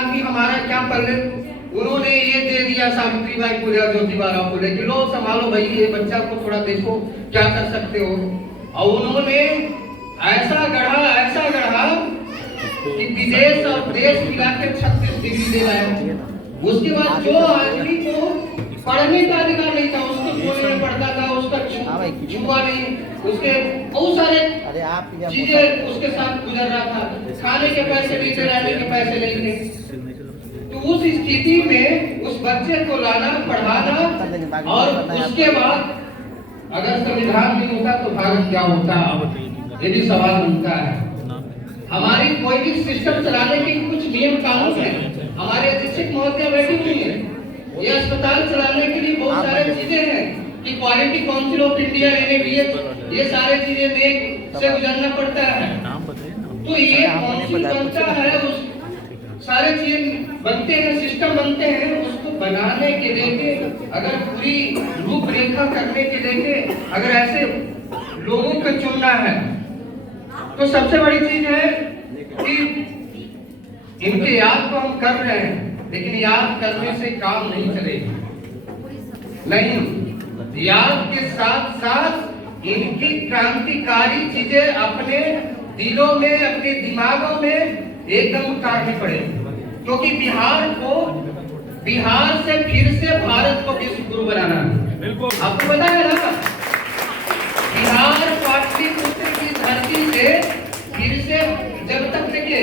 आदमी हमारा क्या पल्ले, उन्होंने ये दे दिया सावित्रीबाई फुले ज्योतिबाराव फुले कि लो संभालो भाई ये बच्चा को थोड़ा देखो क्या कर सकते हो। और उन्होंने ऐसा गढ़ा कि विदेश और देश मिला के 36 डिग्री दे लाया। उसके बाद जो आदमी को पढ़ने का अधिकार नहीं था, उसको बोलने में पड़ता था, उसका छुआ नहीं, उसके बहुत सारे चीजें उसके साथ गुजर रहा था, खाने के पैसे नहीं थे, रहने के पैसे नहीं थे। तो उस स्थिति में उस बच्चे को लाना, पढ़ाना, और उसके बाद अगर संविधान नहीं होता तो भारत क्या होता, ये भी सवाल उठता है। हमारी कोई भी सिस्टम चलाने के कुछ नियम कानून है। हमारे अधीक्षक महोदय बैठी हुई है, ये अस्पताल चलाने के लिए बहुत सारे चीजें हैं कि quality council of India NABH, ये सारे चीजें देख से गुजरना पड़ता है। तो ये काउंसिल बनता है, उस सारे चीजें बनते हैं, सिस्टम बनते हैं, उसको बनाने के लेके अगर पूरी रूपरेखा करने के लेके अगर ऐसे लोगों को चुनना है तो सबसे बड़ी चीज है कि इनके याद तो हम कर रहे हैं, लेकिन याद करने से काम नहीं चलेगा। नहीं, याद के साथ साथ इनकी क्रांतिकारी चीजें अपने दिलों में, अपने दिमागों में एकदम उतारनी पड़ेगी, क्योंकि बिहार से फिर से भारत को विश्व गुरु बनाना है। बिल्कुल आपको पता है ना, बिहार पाटलिपुत्र की धरती से फिर से, जब तक देखिए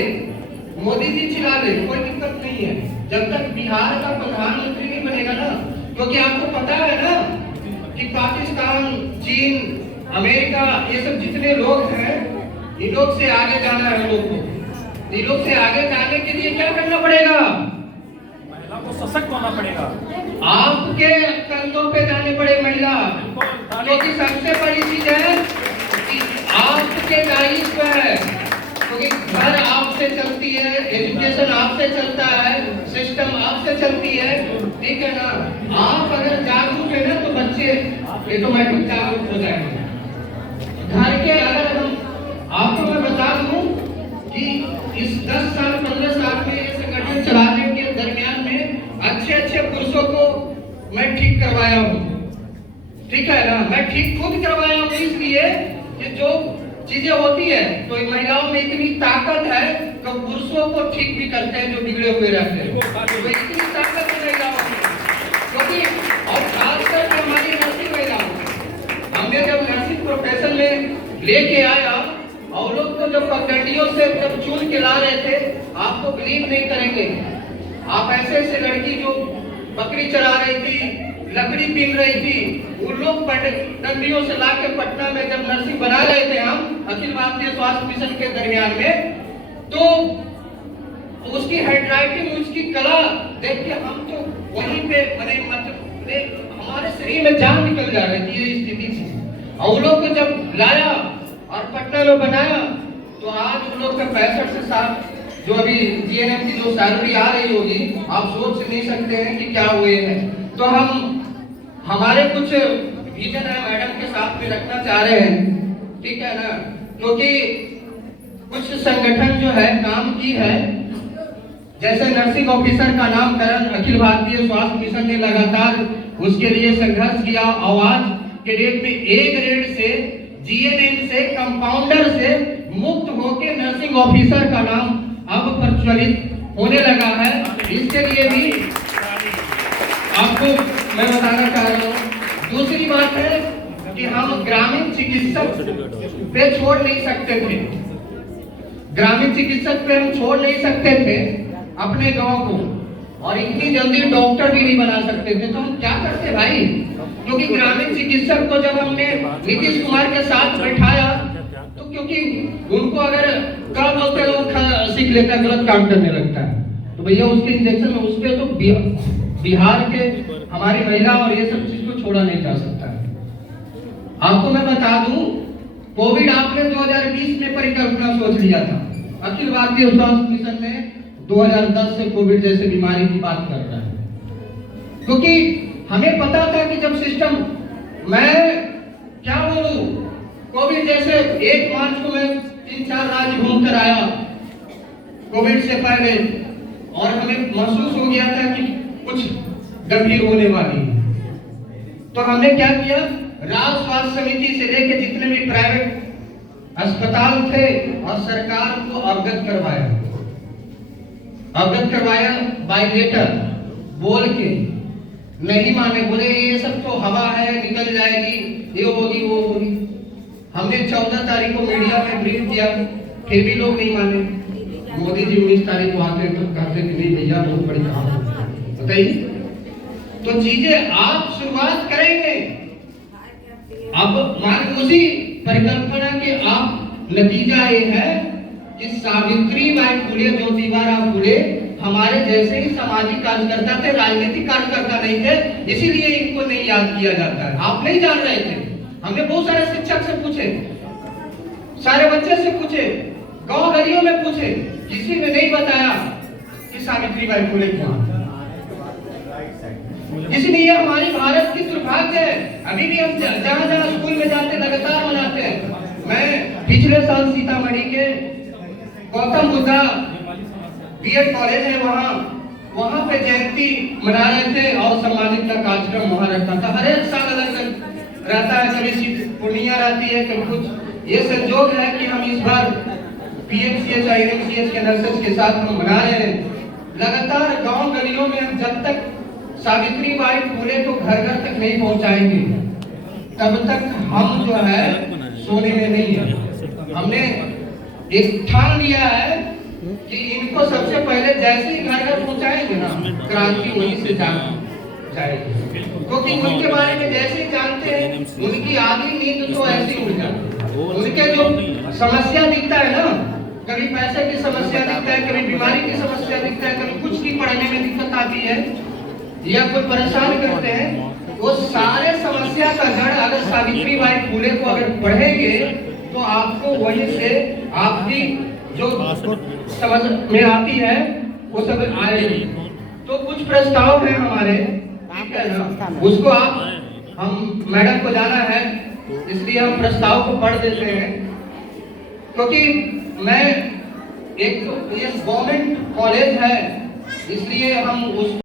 मोदी जी चिल्ला ले कोई दिक्कत नहीं है, जब तक बिहार का प्रधानमंत्री नहीं बनेगा ना, क्योंकि आपको पता है ना कि पाकिस्तान, चीन, अमेरिका, ये सब जितने लोग हैं, इन लोग से आगे जाना है। लोग को इन लोग से आगे जाने के लिए क्या करना पड़ेगा? महिला को सशक्त होना पड़ेगा। आपके कंधों पे जाने पड़े महिला, क्योंकि सबसे बड़ी चीज है कि आपके दायित्व है, क्योंकि घर आपसे चलती है, एजुकेशन आपसे चलता है, सिस्टम आपसे चलती है, ठीक है ना। आप अगर जागरूक है ना तो बच्चे ऑटोमेटिक जागरूक हो जाएंगे। घर के अगर हम आपको मैं बता दूं कि इस 10 साल 15 साल में ये संगठन चलाने के दरमियान में अच्छे पुरुषों को मैं ठीक करवाया हूँ, ठीक है ना। मैं ठीक खुद करवाया हूँ इसलिए कि जो चीजें होती है तो महिलाओं में इतनी ताकत है तो पुरुषों को ठीक भी करते हैं जो बिगड़े हुए रहते हैं, तो इतनी ताकत है महिलाओं में। क्योंकि और खासकर हमारी नर्सिंग महिलाओं, हमने जब नर्सिंग प्रोफेशन में लेके आया और लोग तो जब पगडंडियों से जब चुन के ला रहे थे, आपको बिलीव नहीं करेंगे, आप ऐसे लड़की जो बकरी चरा रही थी, लकड़ी पीन रही थी, उन लोग डंडियों से लाके पटना में जब नर्सिंग बना रहे थे हम अखिल भारतीय स्वास्थ्य मिशन के दरमियान में, तो उसकी हैंडराइटिंग, उसकी कला देख के हम तो वहीं पे मतलब हमारे शरीर में जान निकल जा रही थी, ये स्थिति थी। और उन लोग को जब लाया और पटना में बनाया तो आज उन लोग का 65 से 60 जो अभी GNM की जो सैलरी आ रही होगी, आप सोच नहीं सकते हैं कि क्या हुए हैं। तो हम हमारे कुछ विजन है मैडम के साथ में रखना चाह रहे हैं, ठीक है ना, क्योंकि कुछ संगठन जो है काम की है, जैसे नर्सिंग ऑफिसर का नामकरण अखिल भारतीय स्वास्थ्य मिशन ने लगातार उसके लिए संघर्ष किया। आवाज के डेट में A ग्रेड से, GNM से, कंपाउंडर से मुक्त होकर नर्सिंग ऑफिसर का नाम अब प्रचलित होने लगा है। इसके लिए भी आपको मैं बताना चाह रहा हूँ। दूसरी बात है कि हम ग्रामीण चिकित्सक पे छोड़ नहीं सकते थे, ग्रामीण चिकित्सक पे हम छोड़ नहीं सकते थे अपने गांव को, और इतनी जल्दी डॉक्टर भी नहीं बना सकते थे। तो हम क्या करते भाई, क्योंकि ग्रामीण चिकित्सक को जब हमने नीतीश कुमार के साथ बैठाया तो क्योंकि उनको अगर क्या बोलते हैं वो सीख लेता है, गलत काम करने लगता है, तो भैया उसके इंजेक्शन में उस पर तो बिहार के हमारी महिला और ये सब चीज को छोड़ा नहीं जा सकता है। आपको मैं बता दूं, कोविड आपने 2020 में परिकल्पना सोच लिया था, अखिल भारतीय स्वास्थ्य मिशन ने 2010 से कोविड जैसे बीमारी की बात कर रहा है, क्योंकि हमें पता था कि जब सिस्टम, मैं क्या बोलूं, कोविड जैसे 1 मार्च को मैं 3-4 राज्य घूम कर आया कोविड से पहले, और हमें महसूस हो गया था कि कुछ गंभीर होने वाली है। तो हमने क्या किया, राज्य स्वास्थ्य समिति से लेकर जितने भी प्राइवेट अस्पताल थे और सरकार को अवगत करवाया बाय लेटर, बोल के नहीं माने, बोले ये सब तो हवा है, निकल जाएगी, ये होगी वो होगी। हमने 14 तारीख को मीडिया में ब्रीफ दिया, फिर भी लोग नहीं माने। मोदी जी 19 तारीख को आते तो कहते कि नहीं भैया बहुत बड़ी काम बताइए। तो चीजें आप शुरुआत करेंगे, अब मान उसी परिकल्पना के आप नतीजा ये है कि सावित्रीबाई फुले, ज्योतिबा फुले हमारे जैसे ही सामाजिक कार्यकर्ता थे, राजनीतिक कार्यकर्ता नहीं थे, इसीलिए इनको नहीं याद किया जाता है। आप नहीं जान रहे थे, हमने बहुत सारे शिक्षक से पूछे, सारे बच्चे से पूछे, गांव गलियों में पूछे, किसी ने नहीं बताया कि सावित्रीबाई फुले कौन। इसलिए हमारी भारत की दुर्भाग्य है, अभी भी हम जहाँ जहाँ स्कूल में जाते लगातार मनाते हैं। मैं पिछले साल सीतामढ़ी के गौतम बुद्धा बीएड कॉलेज है, वहाँ पे जयंती मना रहे थे और सम्मानित का कार्यक्रम वहाँ रहता था। हर एक साल अलग अलग रहता है, कभी पूर्णिया रहती है, कभी कुछ। ये संजोग है कि हम इस बार पीएमसीएच और एनएमसीएच के नर्सेस के साथ हम मना रहे हैं। लगातार गांव गलियों में हम जब तक सावित्रीबाई फुले को घर घर तक नहीं पहुंचाएंगे, तब तक हम जो है सोने में नहीं है। हमने एक ठान लिया है कि इनको सबसे पहले जैसे ही घर घर पहुंचाएंगे ना, क्रांति वहीं से जाएगी। क्योंकि उनके बारे में जैसे ही जानते हैं, उनकी आधी नींद तो ऐसी उड़ जाती है। उनके जो समस्या दिखता है ना, कभी पैसे की समस्या दिखता है, कभी बीमारी की समस्या दिखता है, कभी कुछ नहीं पढ़ने में दिक्कत आती है या कोई परेशान करते हैं, वो सारे समस्या का जड़ अगर सावित्रीबाई फुले को अगर पढ़ेंगे तो आपको वहीं से आपकी जो समझ में आती है वो सब आएगी। तो कुछ प्रस्ताव है हमारे, ठीक है ना, उसको आप हम मैडम को जाना है, इसलिए हम प्रस्ताव को पढ़ देते हैं। क्योंकि मैं एक ये गवर्नमेंट कॉलेज है, इसलिए हम उस